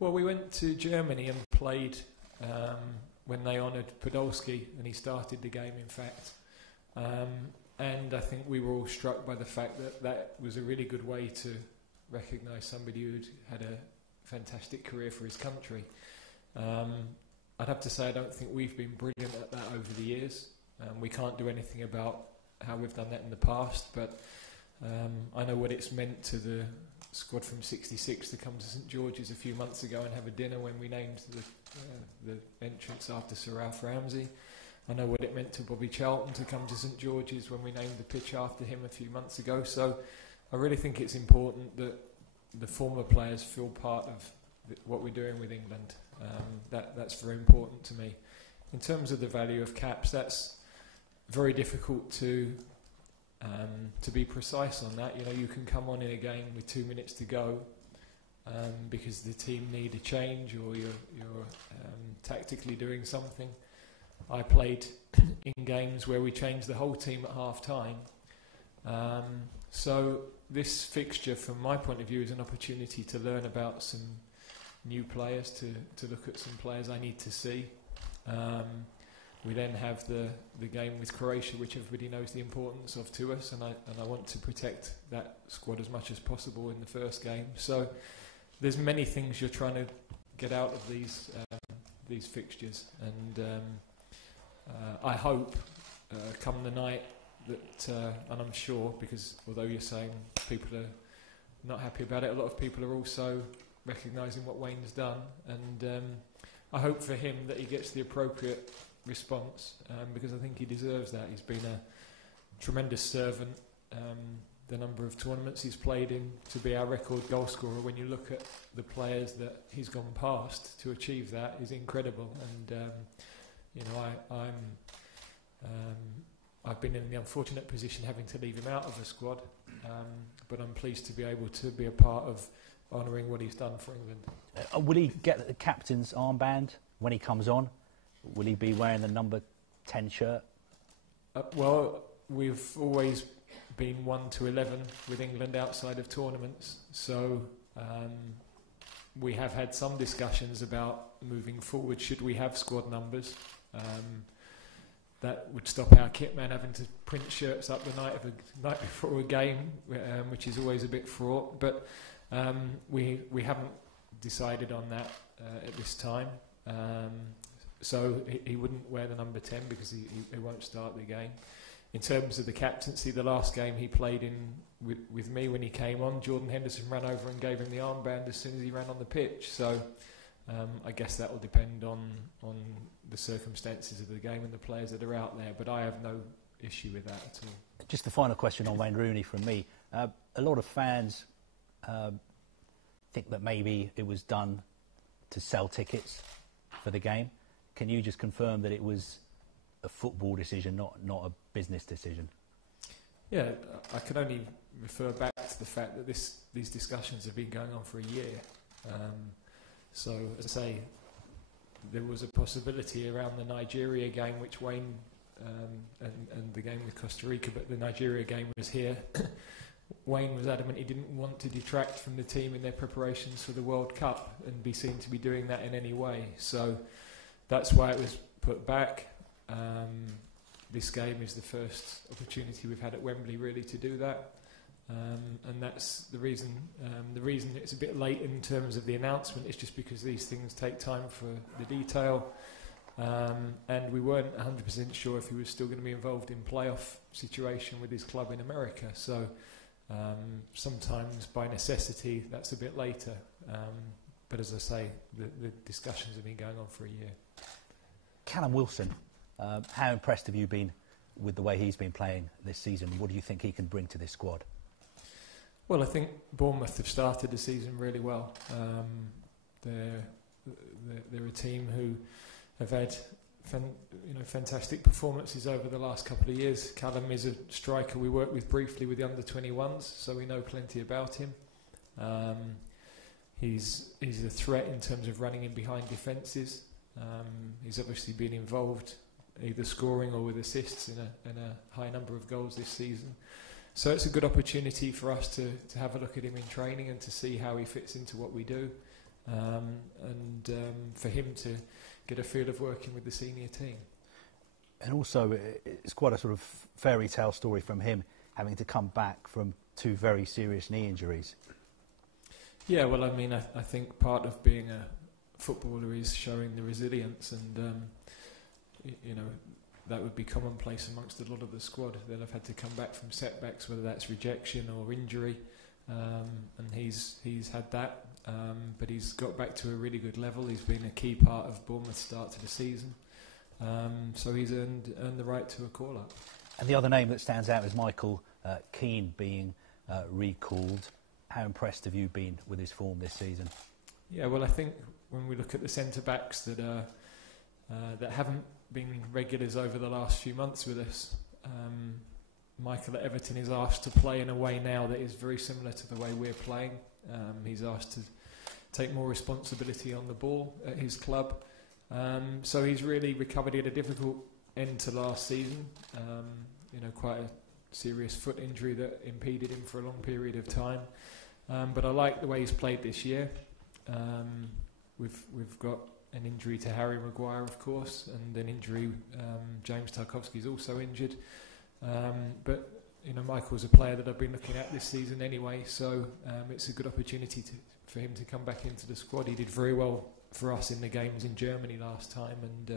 Well, we went to Germany and played when they honoured Podolski, and he started the game, in fact. And I think we were all struck by the fact that that was a really good way to recognise somebody who'd had a fantastic career for his country. I'd have to say I don't think we've been brilliant at that over the years. We can't do anything about how we've done that in the past, but I know what it's meant to the squad from '66 to come to St George's a few months ago and have a dinner when we named the entrance after Sir Ralph Ramsey. I know what it meant to Bobby Charlton to come to St George's when we named the pitch after him a few months ago. So I really think it's important that the former players feel part of what we're doing with England. That's very important to me. In terms of the value of caps, that's very difficult to be precise on that. You know, you can come on in a game with 2 minutes to go because the team need a change or you're tactically doing something. I played in games where we changed the whole team at half time. So this fixture, from my point of view, is an opportunity to learn about some new players, to look at some players I need to see. We then have the game with Croatia, which everybody knows the importance of to us, and I want to protect that squad as much as possible in the first game. So there's many things you're trying to get out of these fixtures, and I hope come the night that, and I'm sure, because although you're saying people are not happy about it, a lot of people are also recognising what Wayne's done, and I hope for him that he gets the appropriate response, because I think he deserves that. He's been a tremendous servant. The number of tournaments he's played in, to be our record goal scorer, when you look at the players that he's gone past to achieve that, is incredible. And you know, I've been in the unfortunate position having to leave him out of the squad, but I'm pleased to be able to be a part of honouring what he's done for England. Will he get the captain's armband when he comes on? Will he be wearing the number 10 shirt? Well, we've always been 1 to 11 with England outside of tournaments, so we have had some discussions about moving forward. Should we have squad numbers? That would stop our kit man having to print shirts up the night before a game, which is always a bit fraught. But we haven't decided on that at this time. So he wouldn't wear the number 10 because he won't start the game. In terms of the captaincy, the last game he played in with me, when he came on, Jordan Henderson ran over and gave him the armband as soon as he ran on the pitch. So I guess that will depend on the circumstances of the game and the players that are out there. But I have no issue with that at all. Just the final question on Wayne Rooney from me. A lot of fans think that maybe it was done to sell tickets for the game. Can you just confirm that it was a football decision, not a business decision? Yeah, I can only refer back to the fact that these discussions have been going on for a year. So, as I say, there was a possibility around the Nigeria game, which Wayne and the game with Costa Rica, but the Nigeria game was here. Wayne was adamant he didn't want to detract from the team in their preparations for the World Cup and be seen to be doing that in any way. So that's why it was put back. This game is the first opportunity we've had at Wembley really to do that, and that's the reason. The reason it's a bit late in terms of the announcement is just because these things take time for the detail, and we weren't 100% sure if he was still going to be involved in playoff situation with his club in America. So sometimes by necessity that's a bit later, but as I say, the discussions have been going on for a year. Callum Wilson, how impressed have you been with the way he's been playing this season? What do you think he can bring to this squad? Well, I think Bournemouth have started the season really well. They're a team who have had fantastic performances over the last couple of years. Callum is a striker we worked with briefly with the under-21s, so we know plenty about him. He's a threat in terms of running in behind defences. He's obviously been involved either scoring or with assists in a high number of goals this season. So it's a good opportunity for us to have a look at him in training and to see how he fits into what we do. and for him to get a feel of working with the senior team. And also, it's quite a sort of fairy tale story from him having to come back from 2 very serious knee injuries. Yeah, well, I mean, I think part of being a footballer is showing the resilience, and you know, that would be commonplace amongst a lot of the squad. They'll have had to come back from setbacks, whether that's rejection or injury, and he's had that, but he's got back to a really good level. He's been a key part of Bournemouth's start to the season, so he's earned the right to a call-up. And the other name that stands out is Michael Keane being recalled. How impressed have you been with his form this season? Yeah, well, I think when we look at the centre-backs that haven't been regulars over the last few months with us, Michael at Everton is asked to play in a way now that is very similar to the way we're playing. He's asked to take more responsibility on the ball at his club. So he's really recovered. He had a difficult end to last season. Quite a serious foot injury that impeded him for a long period of time. But I like the way he's played this year. We've got an injury to Harry Maguire, of course, and an injury. James Tarkowski's also injured. But Michael's a player that I've been looking at this season anyway, so it's a good opportunity for him to come back into the squad. He did very well for us in the games in Germany last time, and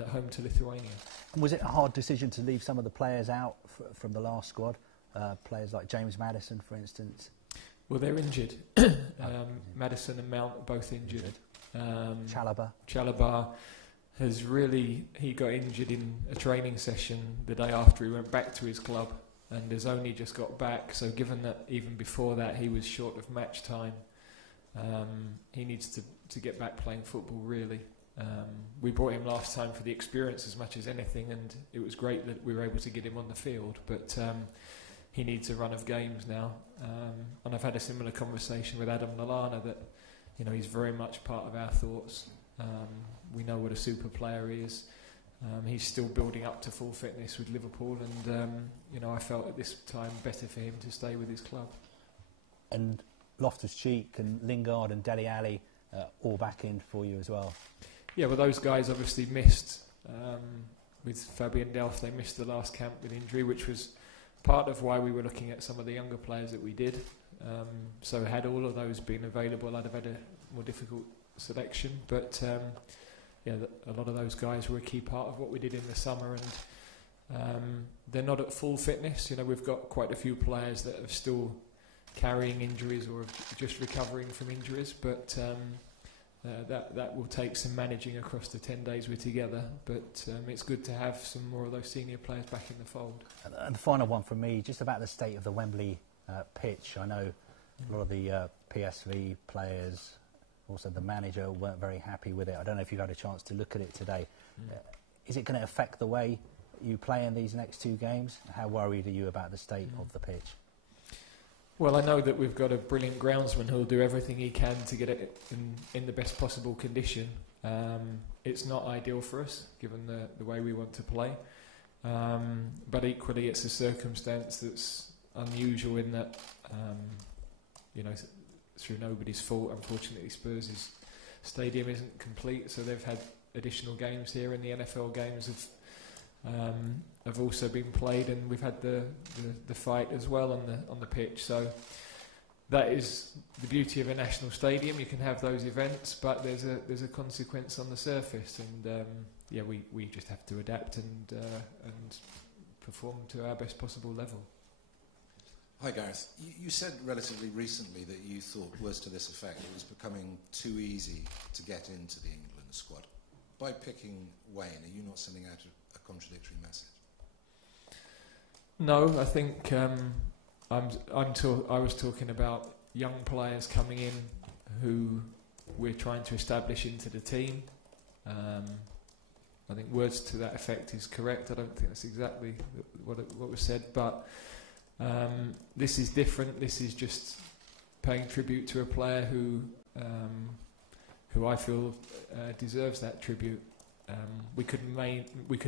at home to Lithuania. Was it a hard decision to leave some of the players out from the last squad? Players like James Maddison, for instance? Well, they're injured. Maddison and Mount are both injured. Chalobah he got injured in a training session the day after he went back to his club, and has only just got back. So given that even before that he was short of match time, he needs to get back playing football really. We brought him last time for the experience as much as anything, and it was great that we were able to get him on the field, but he needs a run of games now. And I've had a similar conversation with Adam Lallana that he's very much part of our thoughts. We know what a super player he is. He's still building up to full fitness with Liverpool, and I felt at this time better for him to stay with his club. And Loftus-Cheek and Lingard and Dele Alli all back in for you as well. Yeah, well, those guys obviously missed with Fabian Delph. They missed the last camp with injury, which was part of why we were looking at some of the younger players that we did. So had all of those been available, I'd have had a more difficult selection. But a lot of those guys were a key part of what we did in the summer, and they're not at full fitness. We've got quite a few players that are still carrying injuries or just recovering from injuries, but that will take some managing across the 10 days we're together. But it's good to have some more of those senior players back in the fold. And the final one from me, just about the state of the Wembley pitch. I know a lot of the PSV players, also the manager, weren't very happy with it. I don't know if you've had a chance to look at it today. Is it going to affect the way you play in these next 2 games? How worried are you about the state of the pitch? Well, I know that we've got a brilliant groundsman who'll do everything he can to get it in the best possible condition. It's not ideal for us, given the way we want to play. But equally, it's a circumstance that's unusual in that, through nobody's fault, unfortunately, Spurs' stadium isn't complete, so they've had additional games here, and the NFL games have also been played, and we've had the fight as well on the pitch. So that is the beauty of a national stadium. You can have those events, but there's a consequence on the surface, and we just have to adapt and perform to our best possible level. Hi Gareth, you said relatively recently that you thought was to this effect: it was becoming too easy to get into the England squad. By picking Wayne, are you not sending out a contradictory message? No, I think I was talking about young players coming in who we're trying to establish into the team. I think words to that effect is correct. I don't think that's exactly what was said, but this is different. This is just paying tribute to a player who I feel deserves that tribute. We could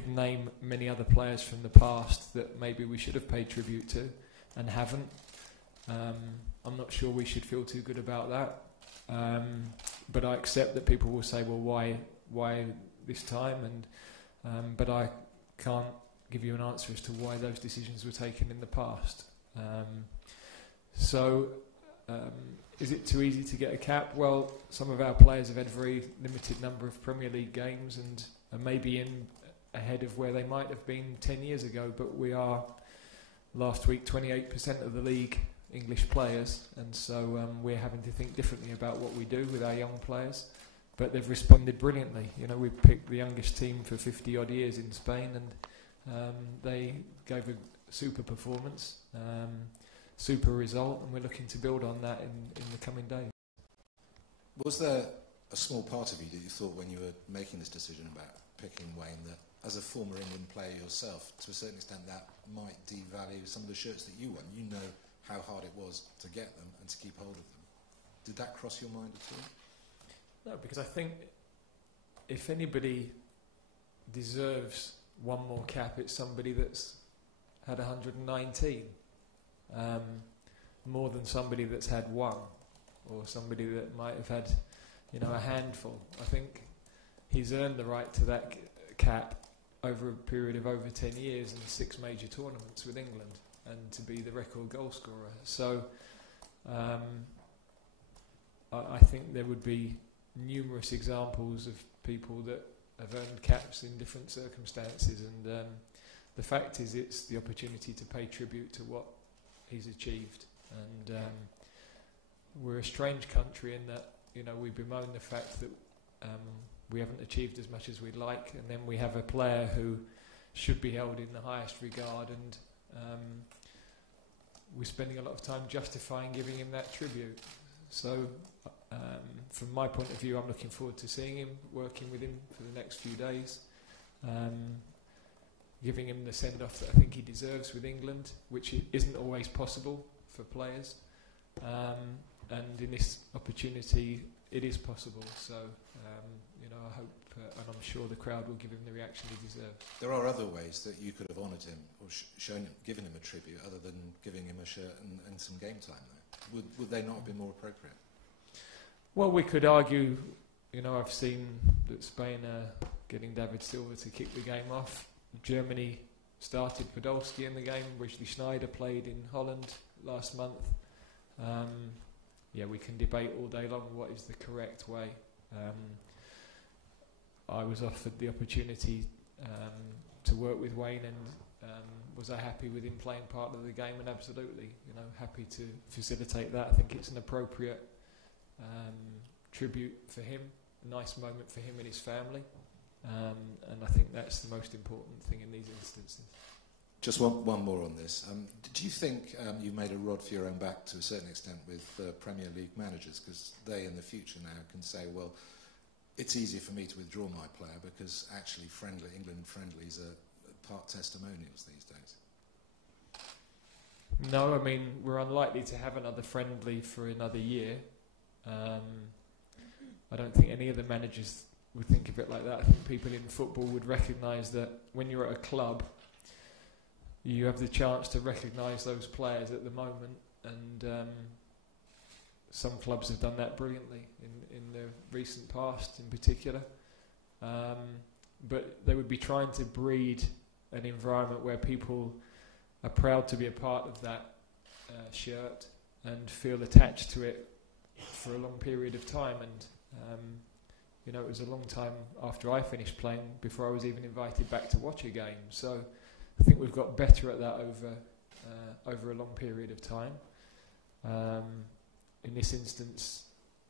name many other players from the past that maybe we should have paid tribute to and haven't. I'm not sure we should feel too good about that. But I accept that people will say, well, why this time? But I can't give you an answer as to why those decisions were taken in the past. Is it too easy to get a cap? Well, some of our players have had a very limited number of Premier League games and are maybe ahead of where they might have been 10 years ago, but we are, last week, 28% of the league English players, and so we're having to think differently about what we do with our young players. But they've responded brilliantly. You know, we picked the youngest team for 50 odd years in Spain, and they gave a super performance, super result, and we're looking to build on that in the coming days. Was there a small part of you that you thought when you were making this decision about picking Wayne that, as a former England player yourself, to a certain extent that might devalue some of the shirts that you won? You know how hard it was to get them and to keep hold of them. Did that cross your mind at all? No, because I think if anybody deserves one more cap, it's somebody that's had 119. More than somebody that's had one, or somebody that might have had, a handful. I think he's earned the right to that cap over a period of over 10 years and 6 major tournaments with England, and to be the record goal scorer. So I think there would be numerous examples of people that have earned caps in different circumstances, and the fact is it's the opportunity to pay tribute to what he's achieved. And we're a strange country in that we bemoan the fact that we haven't achieved as much as we'd like, and then we have a player who should be held in the highest regard, and we're spending a lot of time justifying giving him that tribute. So from my point of view, I'm looking forward to seeing him, working with him for the next few days, giving him the send-off that I think he deserves with England, which isn't always possible for players. And in this opportunity, it is possible. So, I hope, and I'm sure the crowd will give him the reaction he deserves. There are other ways that you could have honoured him or given him a tribute other than giving him a shirt and some game time, though. Would they not have been more appropriate? Well, we could argue, I've seen that Spain are getting David Silva to kick the game off. Germany started Podolski in the game. Wesley Sneijder played in Holland last month. We can debate all day long what is the correct way. I was offered the opportunity to work with Wayne, and was I happy with him playing part of the game? And absolutely, happy to facilitate that. I think it's an appropriate tribute for him, a nice moment for him and his family. And I think that's the most important thing in these instances. Just one more on this. Do you think you made a rod for your own back to a certain extent with Premier League managers? Because they in the future now can say, well, it's easier for me to withdraw my player because actually England friendlies are part testimonials these days. No, I mean, we're unlikely to have another friendly for another year. I don't think any of the managers would think of it like that. I think people in football would recognise that when you're at a club, you have the chance to recognise those players at the moment, and some clubs have done that brilliantly in the recent past in particular. But they would be trying to breed an environment where people are proud to be a part of that shirt and feel attached to it for a long period of time. And it was a long time after I finished playing before I was even invited back to watch a game. So I think we've got better at that over a long period of time. In this instance,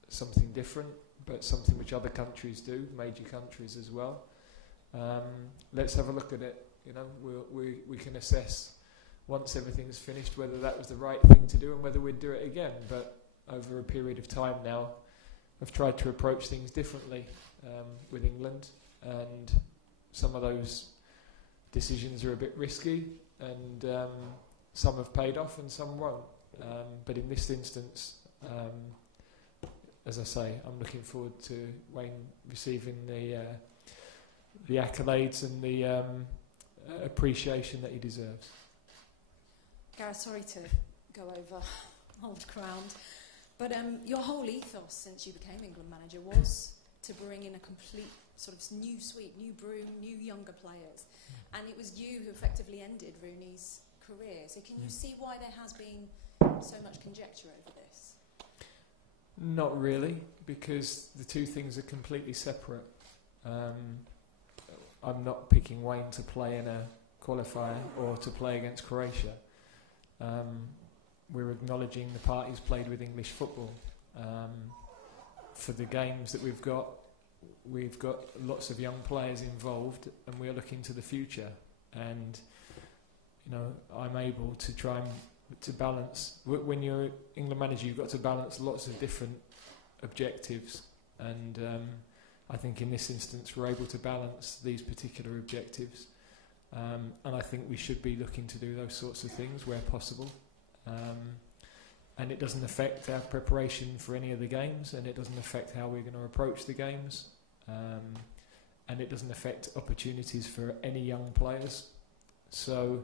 something different, but something which other countries do, major countries as well. Let's have a look at it. We can assess once everything's finished whether that was the right thing to do and whether we'd do it again. But over a period of time now, I've tried to approach things differently with England, and some of those decisions are a bit risky, and some have paid off and some won't. But in this instance, as I say, I'm looking forward to Wayne receiving the accolades and the appreciation that he deserves. Gareth, sorry to go over old ground, But your whole ethos since you became England manager was to bring in a complete sort of new sweep, new brew, new younger players. And it was you who effectively ended Rooney's career. So can you see why there has been so much conjecture over this? Not really, because the two things are completely separate. I'm not picking Wayne to play in a qualifier or to play against Croatia. We're acknowledging the part he's played with English football. For the games that we've got lots of young players involved, and we're looking to the future. And you know, I'm able to try and to balance. When you're England manager, you've got to balance lots of different objectives, and I think in this instance we're able to balance these particular objectives, and I think we should be looking to do those sorts of things where possible, and it doesn't affect our preparation for any of the games, and it doesn't affect how we're going to approach the games, and it doesn't affect opportunities for any young players. So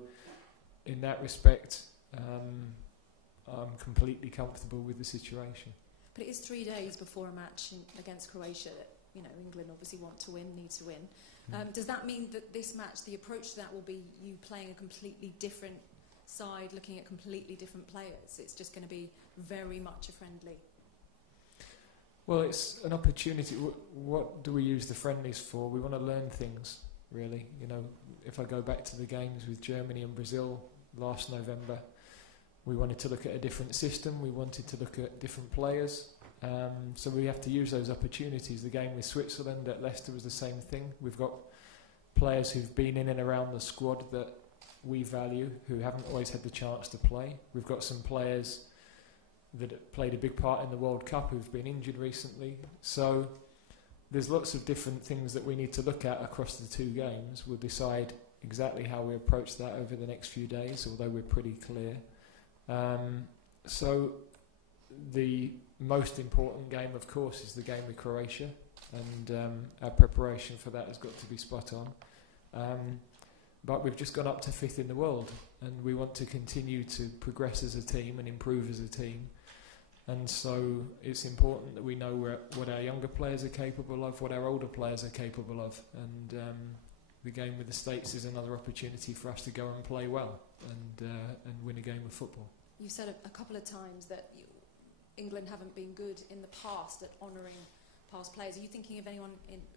in that respect, I'm completely comfortable with the situation. But it is 3 days before a match against Croatia that, you know, England obviously want to win, need to win. Does that mean that this match, the approach to that will be you playing a completely different side, looking at completely different players? It's just going to be very much a friendly. Well, it's an opportunity. What do we use the friendlies for? We want to learn things, really. You know, if I go back to the games with Germany and Brazil last November, we wanted to look at a different system. We wanted to look at different players. So we have to use those opportunities. The game with Switzerland at Leicester was the same thing. We've got players who've been in and around the squad that we value, who haven't always had the chance to play. We've got some players that played a big part in the World Cup who've been injured recently. So there's lots of different things that we need to look at across the two games. We'll decide exactly how we approach that over the next few days, although we're pretty clear. So the most important game, of course, is the game with Croatia, and our preparation for that has got to be spot on. But we've just gone up to 5th in the world, and we want to continue to progress as a team and improve as a team. And so it's important that we know what our younger players are capable of, what our older players are capable of, and the game with the States is another opportunity for us to go and play well and win a game of football. You said a couple of times that England haven't been good in the past at honouring past players. Are you thinking of anyone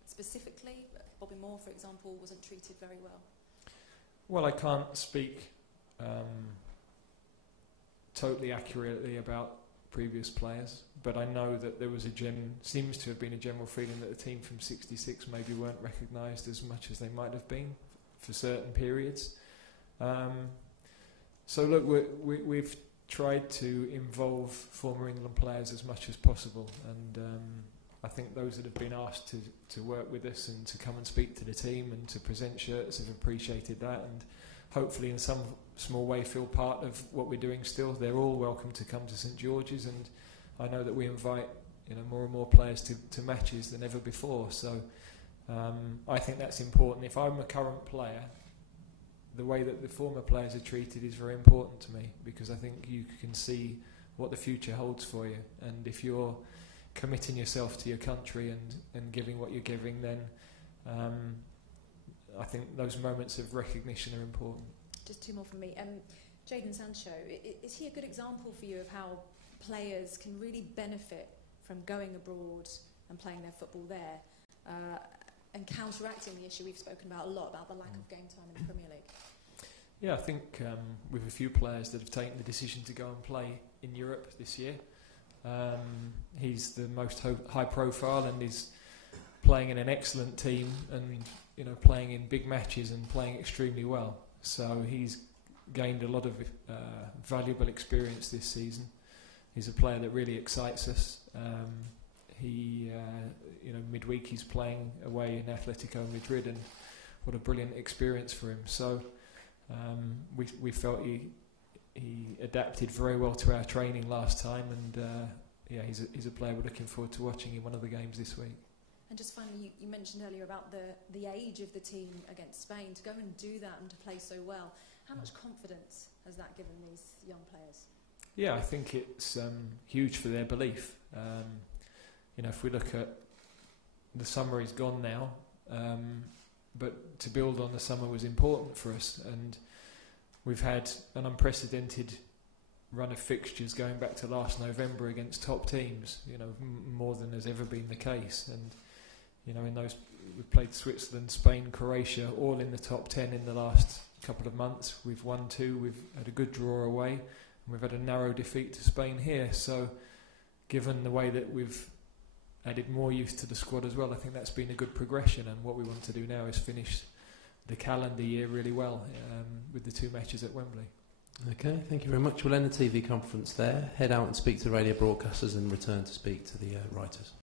specifically? Bobby Moore, for example, wasn't treated very well. Well, I can't speak totally accurately about previous players, but I know that there was seems to have been a general feeling that the team from '66 maybe weren't recognised as much as they might have been for certain periods. So look, we've tried to involve former England players as much as possible, and I think those that have been asked to work with us and to come and speak to the team and to present shirts have appreciated that, and hopefully in some small way feel part of what we're doing still. They're all welcome to come to St George's, and I know that we invite more and more players to matches than ever before. So I think that's important. If I'm a current player, the way that the former players are treated is very important to me, because I think you can see what the future holds for you, and if you're committing yourself to your country and giving what you're giving, then I think those moments of recognition are important. Just two more from me. Jadon Sancho, is he a good example for you of how players can really benefit from going abroad and playing their football there and counteracting the issue we've spoken about a lot, about the lack of game time in the Premier League? Yeah, I think with a few players that have taken the decision to go and play in Europe this year, he's the most high profile and is playing in an excellent team and playing in big matches and playing extremely well. So he's gained a lot of valuable experience this season. He's a player that really excites us. Midweek he's playing away in Atletico Madrid, and what a brilliant experience for him. So we felt he adapted very well to our training last time, and he's a player we're looking forward to watching in one of the games this week. And just finally, you mentioned earlier about the age of the team against Spain, to go and do that and to play so well. How much confidence has that given these young players? Yeah, I think it's huge for their belief. If we look at the summer is gone now, but to build on the summer was important for us, and we've had an unprecedented run of fixtures going back to last November against top teams, more than has ever been the case. And in those, we've played Switzerland, Spain, Croatia, all in the top 10 in the last couple of months. We've won 2, we've had a good draw away, and we've had a narrow defeat to Spain here. So given the way that we've added more youth to the squad as well, I think that's been a good progression, and what we want to do now is finish the calendar year really well with the 2 matches at Wembley. Okay, thank you very much. We'll end the TV conference there, head out and speak to radio broadcasters, and return to speak to the writers.